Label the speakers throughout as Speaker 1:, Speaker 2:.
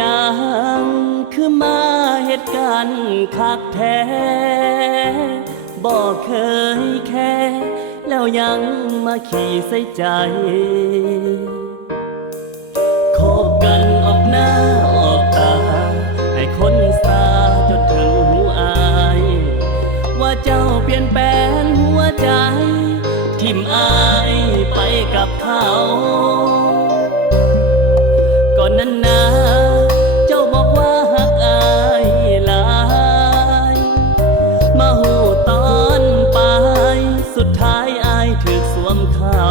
Speaker 1: ยังคือมาเหตุการณ์คักแท้บอกเคยแค่ แล้วยังมาขี่ใส่ใจคบกันออกหน้าออกตา ให้คนสาจนถึงหูอาย ว่าเจ้าเปลี่ยนแปลงหัวใจ ทิมอายไปกับเขาายถึกสวมเขา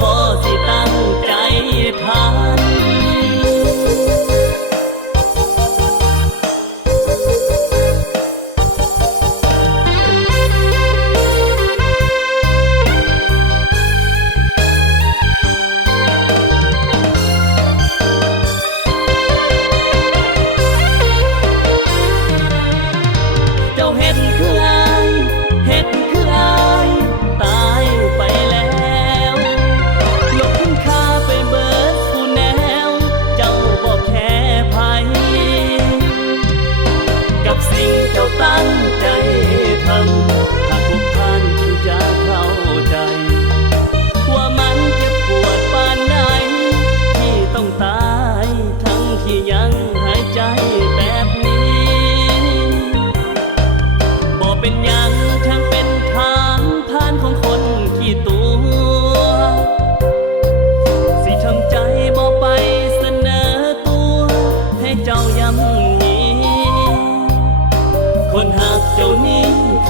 Speaker 1: พอสิตั้งใจทา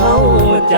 Speaker 1: เข้าใจ